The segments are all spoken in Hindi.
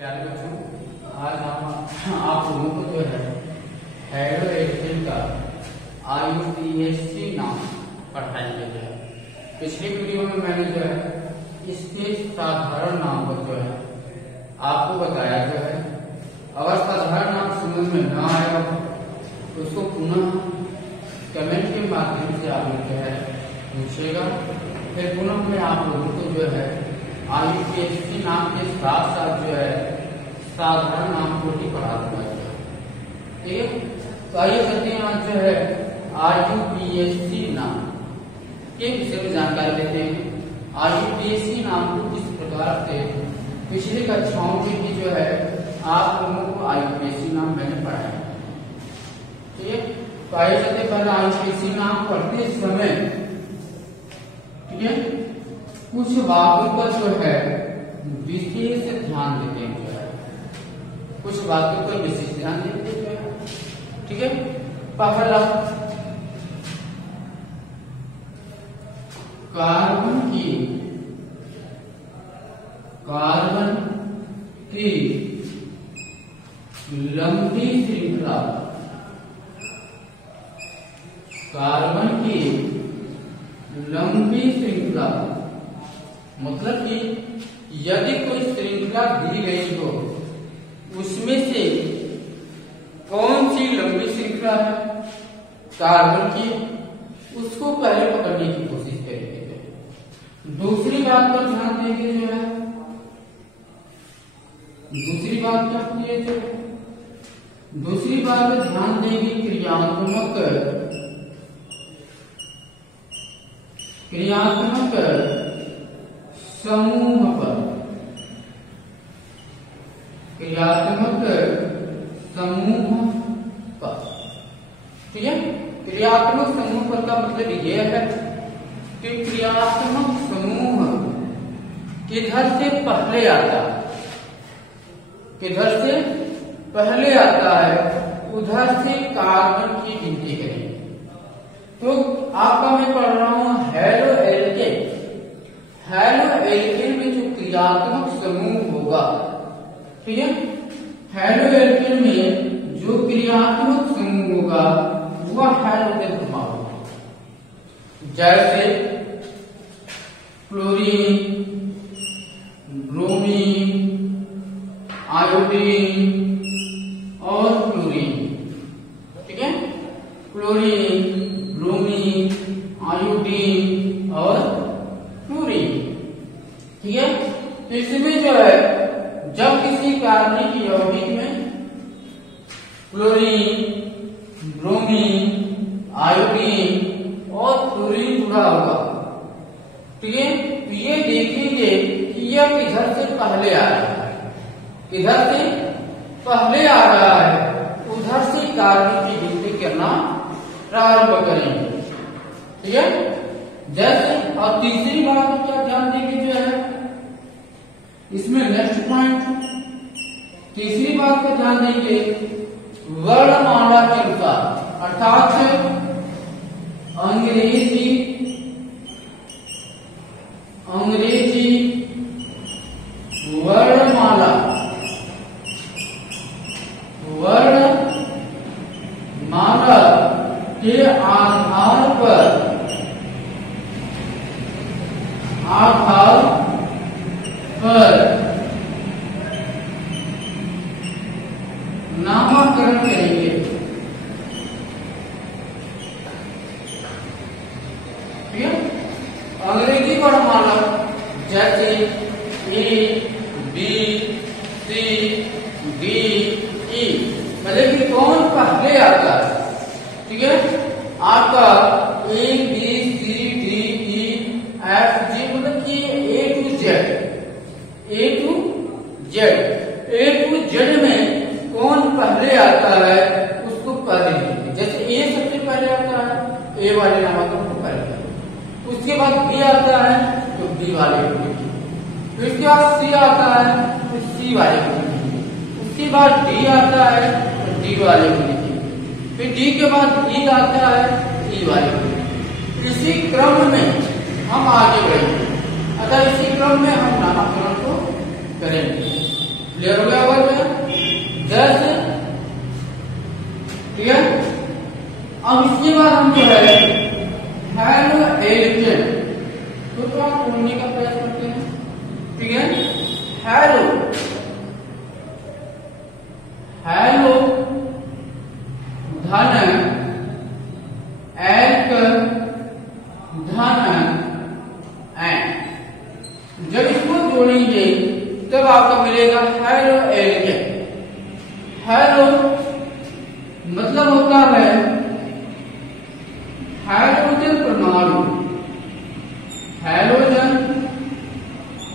प्यारे बच्चों, आज हम आप लोगों को जो है हेलो एयरटेल का IUPAC नाम पढ़ाएंगे। जो है पिछली वीडियो में मैंने जो है इसके साधारण नाम को जो है आपको बताया। जो है अगर साधारण नाम समझ में न आया तो उसको पुनः कमेंट के माध्यम से आप लोग जो है पूछेगा। फिर पुनः मैं आप लोगों को जो है IUPAC नाम के साथ साथ जो है साधारण नाम को भी पढ़ा दूंगा। ठीक है, तो आइए चलते हैं आज जो है IUPAC नाम के विषय में जानकारी लेते हैं। IUPAC नाम को किस प्रकार से पिछली कक्षाओं में भी जो है आप लोगों को IUPAC नाम मैंने पढ़ाया। ठीक है, तो आइए चलते पहले IUPAC नाम पढ़ते समय ठीक है कुछ बातों पर जो है विशेष ध्यान देते हैं। जो है कुछ बातों पर विशेष ध्यान देते हैं। ठीक है, पहला कार्बन की लंबी श्रृंखला। कार्बन की लंबी श्रृंखला मतलब कि यदि कोई श्रृंखला दी गई हो उसमें से कौन सी लंबी श्रृंखला है कार्बन की, उसको पहले पकड़ने की कोशिश करेंगे। दूसरी बात पर ध्यान देंगे। जो है दूसरी बात क्या होती है, दूसरी बात पर ध्यान देंगे क्रियात्मक समूह पर। क्रियात्मक समूह पर ठीक है, क्रियात्मक समूह पर का मतलब यह है कि क्रियात्मक समूह किधर से पहले आता है, किधर से पहले आता है उधर से कार्बन की गिनती करेंगे। तो आपका मैं पढ़ रहा हूं हेलो एल्केन। हेलो एल्केन में जो क्रियात्मक समूह होगा, ठीक है, हेलो एल्केन में जो क्रियात्मक समूह होगा वह हेलो के धर्मा होगा। जैसे क्लोरीन, ब्रोमीन, आयोडीन और क्लोरीन। ठीक है, क्लोरीन, ब्रोमीन, आयोडीन और क्लोरीन। ठीक है, तो इसमें जो है जब किसी कार्बनिक यौगिक में क्लोरीन, ब्रोमीन, आयोडीन और क्लोरीन जुड़ा होगा, ठीक है, तो ये देखेंगे कि यह किधर से पहले आ रहा है। इधर से पहले आ रहा है उधर से कार्बन की गिनती करना प्रारंभ करेंगे। ठीक है, जैसे और तीसरी बात पर क्या ध्यान देंगे। जो है इसमें नेक्स्ट पॉइंट तीसरी बात पर ध्यान देंगे वर्णमाला के अनुसार, अर्थात अंग्रेजी वर्णमाला के आधार पर नामकरण करेंगे। ठीक है, अंग्रेजी वर्णमाला जैसे A, B, C, D, E, मतलब कि कौन पहले आता है। ठीक है, आपका A, B, C, D, E, F, G मतलब कि A to Z में कौन पहले आता है उसको पहले लिखिए। जैसे A सबसे पहले आता है, A वाले नामकरण को पहले, उसके बाद B आता है तो B वाले को लिखिए, फिर उसके बाद C आता है तो C वाले को लिखिए, उसके बाद D आता है तो D वाले को लिखिए, फिर D के बाद E आता है E वाले को लिखिए। इसी क्रम में हम आगे बढ़ेंगे। अगर इसी क्रम में हम नामकरण को करेंगे। क्लियर हो गया वर्ग? जैसे ठीक है। अब इसके बाद हम जो है हेलो एलिफेंट तो खोलने का प्रयास करते हैं। ठीक है, हेलो हेलो धन एक धन एंड, जब इसको जोड़ेंगे तब आपको मिलेगा हेलो एलिफेंट। हेलो मतलब होता है हाइड्रोजन परमाणु, हाइड्रोजन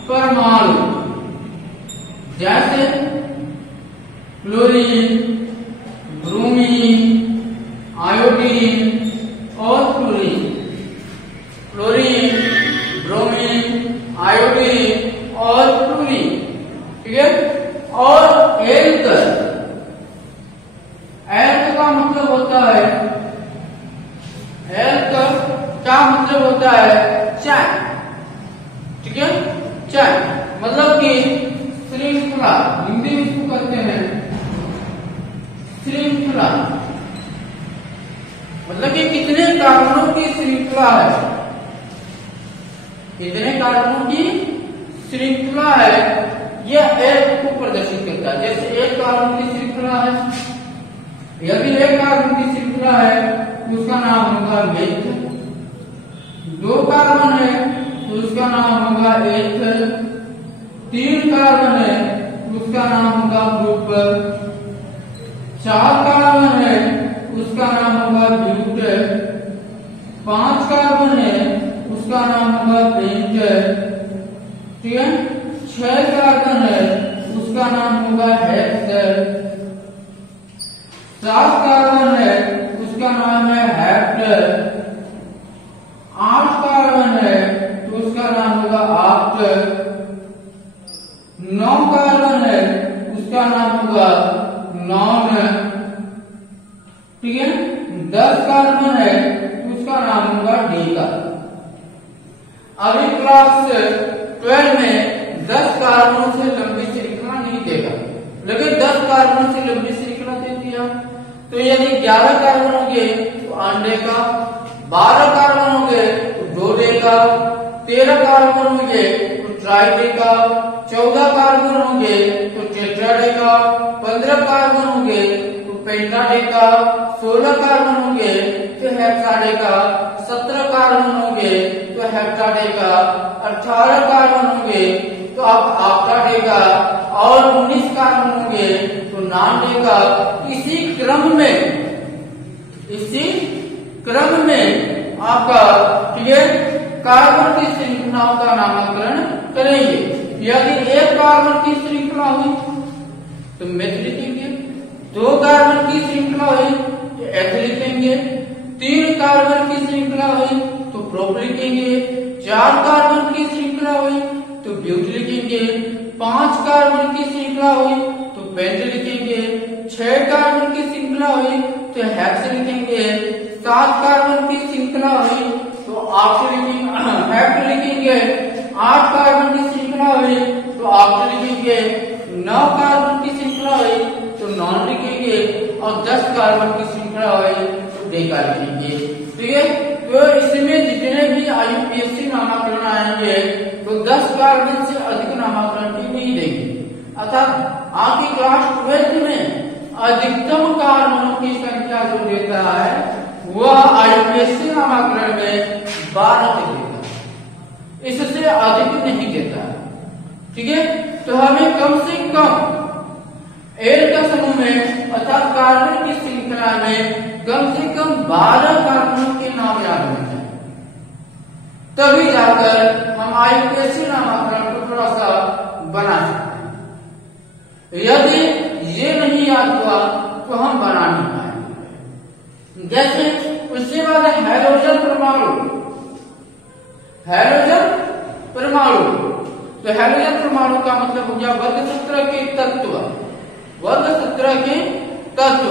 परमाणु जैसे क्लोरीन, ब्रोमीन, आयोडीन और क्लोरीन। क्लोरीन, ब्रोमीन, आयोडीन और क्लोरीन। ठीक है। और एल्कर, एल्क का मतलब होता है, एल्क का मतलब होता है चाय। ठीक है, चाय मतलब कि श्रृंखला, हिंदी में इसको कहते हैं श्रृंखला, मतलब कि कितने कार्बनों की श्रृंखला है, कितने कार्बनों की श्रृंखला है, यह एल्क को प्रदर्शित करता है। जैसे एक कार्बन की श्रृंखला है, यदि एक कार्बन की श्रृंखला है तो उसका नाम होगा मेथ। दो कार्बन है तो उसका नाम होगा एथर। तीन कार्बन है तो उसका नाम होगा ग्रुप। चार कार्बन है उसका नाम होगा ब्यूट। पांच कार्बन है उसका नाम होगा पेंट। ठीक है। छह कार्बन है उसका नाम होगा हेक्स। सात कार्बन है उसका नाम है हेप्ट। आठ कार्बन है तो उसका नाम होगा ऑक्ट। 9 कार्बन है उसका नाम होगा नॉन। ठीक है। 10 कार्बन है तो उसका नाम होगा डेका। अभी क्लास 12 में 10 कार्बनों से लंबी श्रृंखला नहीं देगा, लेकिन 10 कार्बनों से लंबी श्रृंखला दे दिया। तो यदि 11 कार्बन होंगे तो अंडे का, 12 कार्बन होंगे तो डोडे का, 13 कार्बन होंगे तो ट्राइडे का, 14 कार्बन होंगे तो टेट्राडे का, 15 कार्बन होंगे तो पेंटाडे का, 16 कार्बन होंगे तो हेक्साडे का, 17 कार्बन होंगे तो हेप्टाडे का, 18 कार्बन होंगे तो आप ऑक्टाडे का, और 19 कार्बन होंगे तो नॉनडे का। इसी क्रम में आपका क्लियर कार्बन की श्रृंखलाओं का नामकरण करेंगे। यदि एक कार्बन की श्रृंखला हुई तो मेथ लिखेंगे, 2 कार्बन की श्रृंखला हुई तो एथ लिखेंगे, 3 कार्बन की श्रृंखला हुई तो प्रोप लिखेंगे, 4 कार्बन की श्रृंखला हुई तो ब्यूट लिखेंगे, 5 कार्बन की श्रृंखला हुई तो पेंट लिखेंगे, 6 कार्बन की श्रृंखला हुई तो हेक्स लिखेंगे, 7 कार्बन की श्रृंखला हुई तो ऑक्ट लिखेंगे, 8 कार्बन की श्रृंखला हुई तो ऑक्ट लिखेंगे, 9 कार्बन की श्रृंखला हुई तो नॉन लिखेंगे, और 10 कार्बन की श्रृंखला हुई तो डेका लिखेंगे। ठीक है। तो इसमें जितने भी IUPAC नामाकरण आएंगे तो 10 कार्बन से अधिक नामाकरण भी नहीं देंगे। अर्थात आपकी क्लास 12 में अधिकतम कार्बनों की संख्या जो देता है वह IUPAC नामाकरण में 12 तक देता है, इससे अधिक नहीं देता है। ठीक है। तो हमें कम से कम एल का समूह में अर्थात कार्बन की श्रृंखला में कम से कम 12 कार्बनों के नाम याद होने चाहिए, तभी जाकर हम IUPAC नामाकरण को थोड़ा सा बना सकते हैं। यदि ये नहीं याद हुआ तो हम बना नहीं पाएंगे। जैसे उसके बाद हाइड्रोजन परमाणु, हाइड्रोजन परमाणु, तो हाइड्रोजन परमाणु का मतलब हो गया वर्ग सूत्र के तत्व, वर्ग सूत्र के तत्व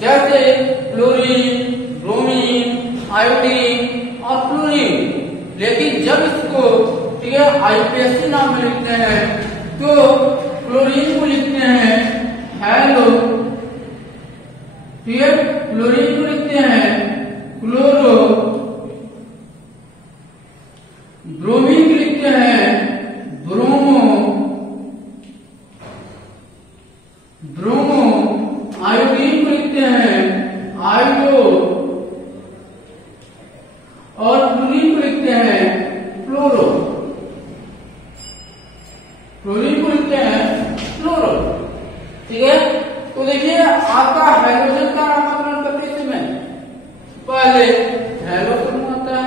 जैसे क्लोरीन, ब्रोमीन, आयोडीन और क्लोरीन। लेकिन जब इसको ठीक है IUPAC नाम में लिखते हैं तो क्लोरीन को लिखते हैं हेलो, ठीक है, क्लोरीन को लिखते हैं क्लोरो, ब्रोमीन को लिखते हैं ब्रोमो, ब्रोमो, आयोडीन को लिखते हैं आयोडो, और फ्लोरीन को लिखते हैं फ्लोरो, फ्लोरीन को लिखते हैं फ्लोरो, ठीक है। तो देखिए आपका हाइड्रोजन का नामकरण करते समय पहले हेलो होता है,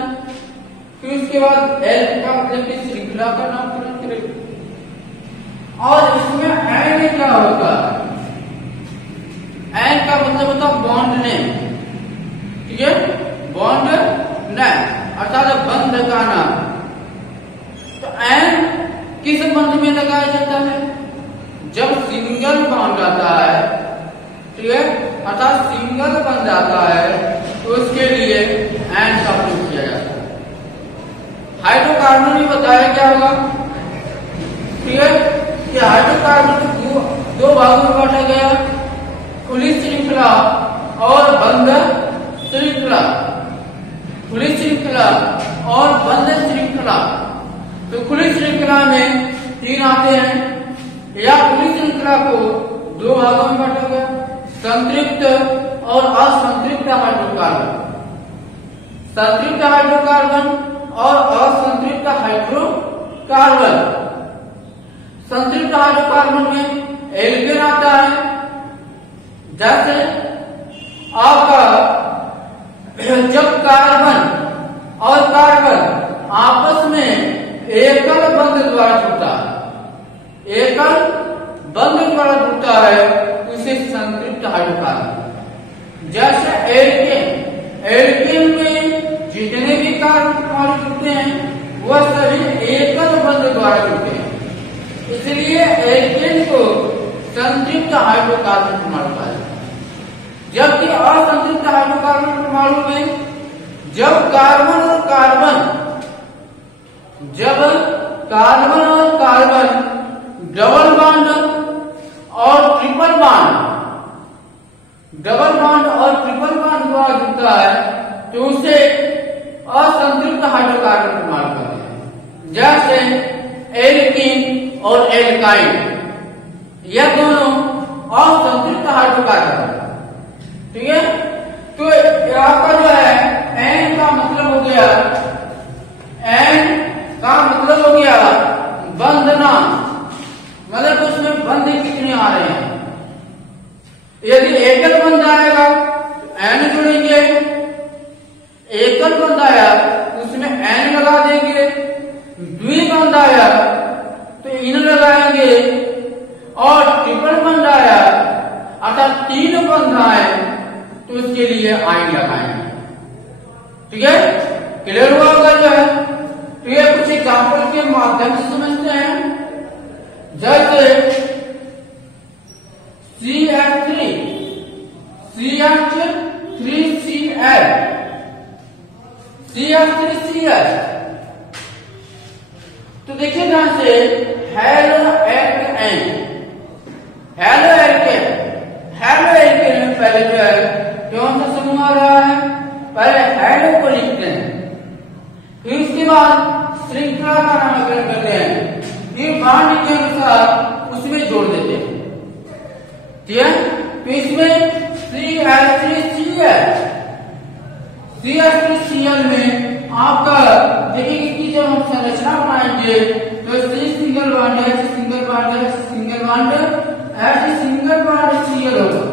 फिर उसके बाद एल का मतलब कि श्रृंखला का नामकरण करेंगे, और इसमें एन क्या होगा, एन का मतलब होता है बॉन्ड नेम, ठीक है, बॉन्ड नेम अर्थात बंध का नाम। तो एन किस बंध में लगाया जाता है, जब सिंगल बॉन्ड आता है, ठीक है, अर्थात सिंगल बंध आता है तो उसके लिए एन का प्रयोग किया जाता है। हाइड्रोकार्बन भी बताया क्या होगा, ठीक है, कि हाइड्रोकार्बन दो भागों में बांटा गया, खुली श्रृंखला और बंध श्रृंखला, खुली श्रृंखला और बंध श्रृंखला। तो खुली श्रृंखला में 3 आते हैं, या खुली श्रृंखला को 2 भागों में बांटा गया, संतृप्त और असंतृप्त हाइड्रोकार्बन, संतृप्त हाइड्रोकार्बन और असंतृप्त हाइड्रोकार्बन। संतृप्त हाइड्रोकार्बन में एल्केन आता है, जैसे आपका जब कार्बन और कार्बन आपस में एकल बंध द्वारा जुड़ता है, एकल बंध द्वारा जुड़ता है, उसे संतृप्त हाइड्रोकार्बन। जैसे एल्केन, एल्केन में जितने भी कार्बन जुड़ते हैं वह सभी एकल बंध द्वारा जुड़ते हैं, इसलिए एल्केन को संतृप्त हाइड्रोकार्बन परमाणु कहा जाता है। जबकि असंतृप्त हाइड्रोकार्बन परमाणु में जब कार्बन और कार्बन डबल बॉन्ड और ट्रिपल बॉन्ड, डबल बॉन्ड और ट्रिपल बॉन्ड द्वारा जुड़ता है तो उसे असंतृप्त हाइड्रोकार्बन परमाणु कहते हैं। जैसे एल्कीन और एल्काइन, यह दोनों असंतृप्त हाइड्रोकार्बन, ठीक है। तो यहाँ पर जो है एन का मतलब हो गया, एन का मतलब हो गया बंधना, मतलब उसमें बंध कितने आ रहे हैं। यदि एकल बंध आएगा तो एन जोड़ेंगे, एकल बंध आया उसमें एन लगा देंगे, द्विबंध आया तो इन लगाएंगे, और ट्रिपल बंध आया अर्थात 3 बंध आए तो उसके लिए आइन लगाएंगे, ठीक है। क्लियर हुआ होगा जो है। तो ये कुछ एग्जाम्पल के माध्यम से समझते हैं, जैसे CH3, CH3Cl, CH3Cl। तो देखिए ध्यान से halo alkane, halo alkane, halo alkane में पहले जो है कौन सा समूह आ रहा है, पहले हेलो को लिखते हैं, फिर उसके बाद श्रृंखला का नामकरण करते हैं, फिर बॉन्ड के अनुसार उसमें जोड़ देते हैं, ठीक है। तो इसमें CH3Cl, CH3Cl में आपका देखिए कि जब हम संरचना बनाएंगे तो C सिंगल बॉन्ड है, सिंगल बॉन्ड है, सिंगल बॉन्ड है, सिंगल बॉन्ड Cl होगा।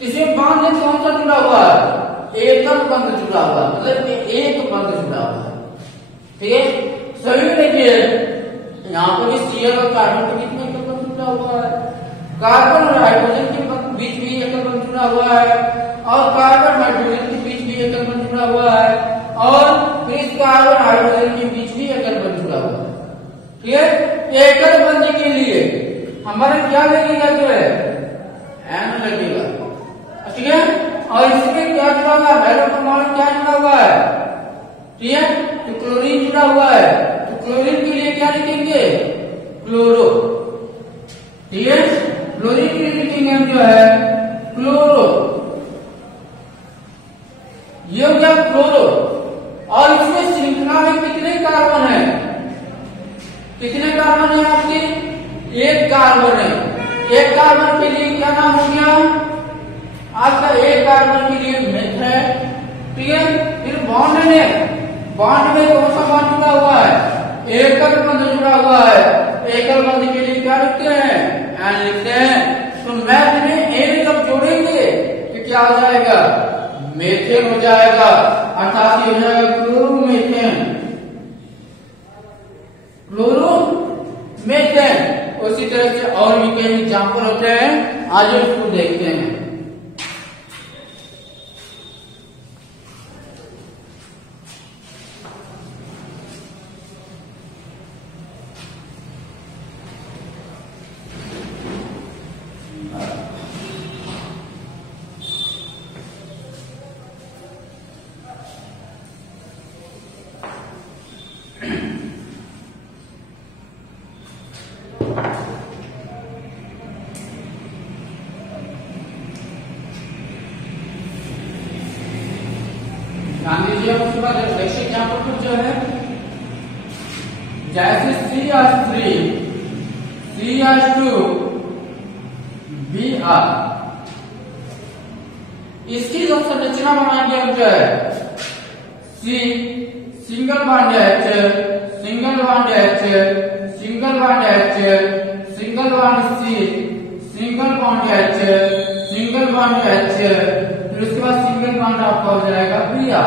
इसमें बॉन्ड कौन सा जुड़ा हुआ है, एकल बंध जुड़ा हुआ है, मतलब एक बंध जुड़ा हुआ है, ठीक है। सभी देखिए यहाँ पर भी Cl और कार्बन के बीच में एकल बंध जुड़ा हुआ है, कार्बन और हाइड्रोजन के बीच भी एकल बंध जुड़ा हुआ है, और कार्बन हाइड्रोजन के बीच भी एकल बंध जुड़ा हुआ है, और फिर इस कार्बन हाइड्रोजन के बीच भी एकल बंध जुड़ा हुआ है, ठीक है। एकल बंध के लिए हमारा क्या लगेगा, जो है एन लगेगा, ठीक है। और इसमें क्या जुड़ा हुआ है, हेलो परमाणु क्या जुड़ा हुआ है, ठीक है। तो क्लोरीन जुड़ा हुआ है, तो क्लोरीन के लिए क्या लिखेंगे, क्लोरो, ठीक है। क्लोरीन की लिखेंगे हम जो है क्लोरो, ये हो गया क्लोरो। और इसमें श्रृंखला में कितने कार्बन है, कितने कार्बन है आपके, एक कार्बन है। एक कार्बन के लिए क्या नाम हो गया आपका, एक कार्बन के लिए मेथ है, ठीक है। फिर बॉन्ड में, बॉन्ड में कौन सा बॉन्ड जुड़ा हुआ है, एकल बंध जुड़ा हुआ है। एकल बंध के लिए क्या लिखते हैं, एन लिखते हैं। तो मैथ में एन जब जोड़ेंगे तो क्या हो जाएगा, मेथेन हो जाएगा, अर्थात ये हो जाएगा क्लोरोमेथेन, क्लोरोमेथेन। उसी तरह से और भी कई एग्जाम्पल होते हैं, आज उसको देखते हैं। ध्यान दीजिए, उसके बाद नेक्स्ट एग्जाम्पल जो है, जैसे CH3 CH2 Br, इसकी जो संरचना बनाएंगे हम जो है, C single bond H, single bond H, single bond H, single bond C, single bond H, single bond H, फिर उसके बाद सिंगल बॉन्ड आपका हो जाएगा Br।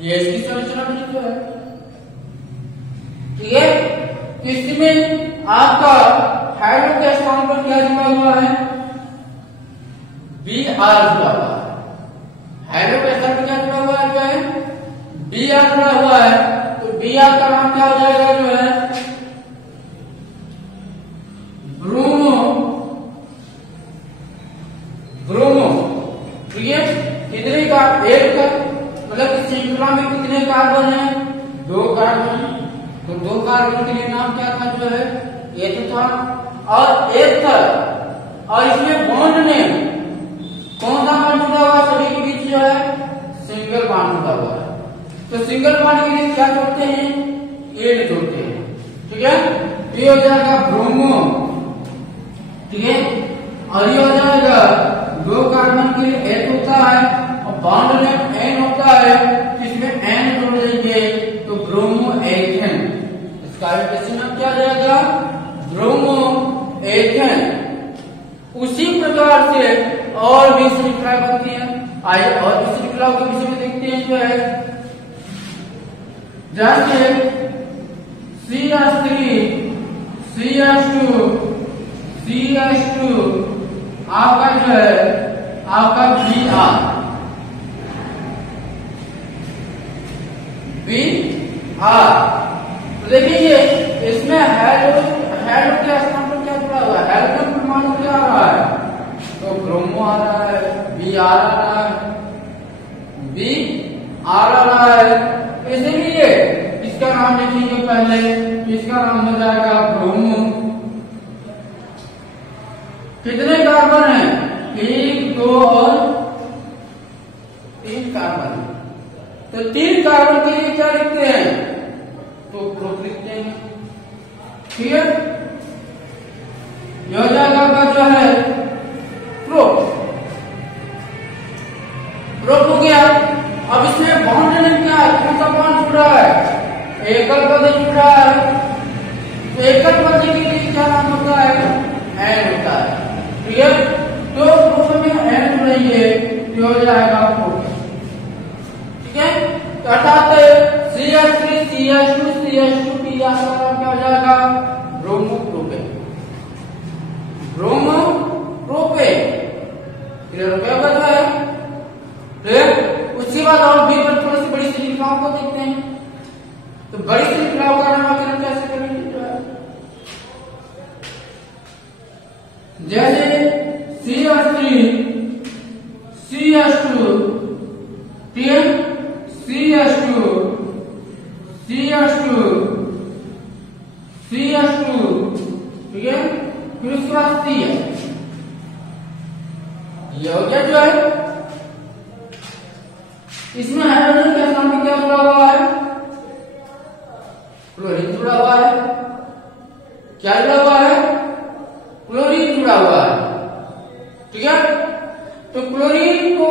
ये इसकी संरचना बनी है, ठीक है। इसमें आपका हाइड्रो के स्थान पर क्या जुड़ा हुआ है, Br जुड़ा हुआ है। हाइड्रो के स्थान पर क्या जुड़ा हुआ है, जो है Br जुड़ा हुआ है। तो Br का नाम क्या हो जाएगा, जो है ब्रोमो, ब्रोमो, ठीक है। कितने का, एक का, मतलब इस श्रृंखला में कितने कार्बन है, दो कार्बन। तो दो कार्बन के लिए नाम क्या था, जो है एक था और एक था। और इसमें बॉन्ड में कौन सा बॉन्ड जुड़ा हुआ, सभी के बीच जो है सिंगल बॉन्ड जुड़ा हुआ है। तो सिंगल बॉन्ड के लिए क्या जोड़ते हैं, एन जोड़ते हैं, ठीक है। ये हो जाएगा ब्रोमो, ठीक है। और ये हो जाएगा दो कार्बन के लिए एक होता है और बॉन्ड में एन होता है, इसमें एन जोड़ देंगे तो ब्रोमो एथेन। इसका नाम क्या जाएगा, ब्रोमो एथेन। उसी प्रकार से और भी श्रृंखला बनती है। आइए और भी श्रृंखलाओं के विषय में देखते हैं, जो है जैसे CH3 CH2 CH2 आपका जो है आपका Br। तो देखिए इसमें हेलो के स्थान पर क्या जुड़ा हुआ है, हेलोजन परमाणु क्या आ रहा है, तो ब्रोमो आ रहा है, Br आ रहा है, Br आ रहा है। इसलिए इसका नाम लिखेंगे पहले, इसका नाम हो जाएगा ब्रोमो। कितने कार्बन है, एक, दो और तीन कार्बन। तो तीन कार्बन के लिए क्या लिखते हैं, तो ग्रुप लिखते हैं, ठीक है। यह हो जाएगा आपका जो है प्रोप, प्रोप हो गया। अब इसमें बॉन्ड में क्या है, कौन सा बॉन्ड जुड़ा है, एकल बंध जुड़ा है। तो एकल बंध के लिए क्या नाम होता है, एन होता है, ठीक है। तो प्रोप में एन जुड़ेंगे तो हो जाएगा प्रोप, ठीक है। तो अर्थात CH3 CH2 CH2 Br का क्या हो जाएगा, bromo propane, bromo propane. Clear हो गया, फिर उसके बाद और भी थोड़ी सी बड़ी श्रृंखलाओं को देखते हैं। तो बड़ी श्रृंखलाओं का नामकरण कैसे करेंगे, जैसे CH3 CH2 CH2 CH2 CH2, ठीक है। इसमें हाइड्रोजन के साथ में क्या जुड़ा हुआ है? क्लोरीन जुड़ा हुआ है। क्या जुड़ा हुआ है? क्लोरीन जुड़ा हुआ है। ठीक है, तो क्लोरीन को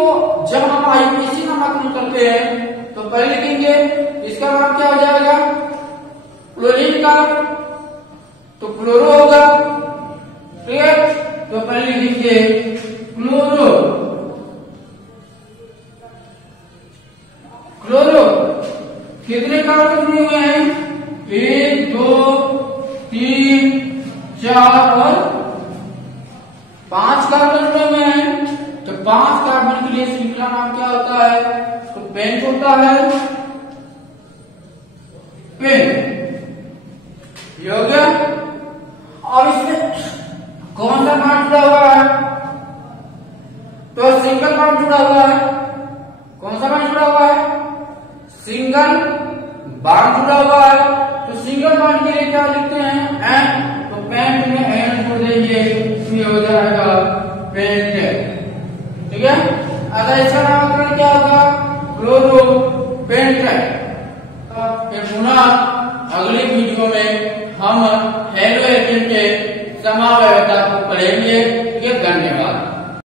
जब हम आईपीसी नामांकन करते हैं तो पहले लिखेंगे इसका नाम क्या हो जाएगा? क्लोरीन का, तो क्लोरो होगा। ठीक है, तो पहले लिखेंगे क्लोरो। क्लोरो कितने कार्बन जुड़े हुए हैं? 1 2 3 4 और 5 कार्बन जुड़े हुए हैं। तो 5 कार्बन के लिए श्रृंखला नाम क्या होता है? तो पेंट होता है। पेंट ये हो गया। और इसमें कौन सा बॉन्ड जुड़ा हुआ है? तो सिंगल बॉन्ड जुड़ा हुआ है। कौन सा बॉन्ड जुड़ा हुआ है? सिंगल बॉन्ड जुड़ा हुआ है। तो सिंगल बॉन्ड के लिए क्या लिखते हैं? एन। तो पेंट में एन जोड़ देंगे, ये हो जाएगा पेंट। ठीक है, अगर इसका नामकरण क्या होगा? Chloro pent. पुनः अगली वीडियो में हम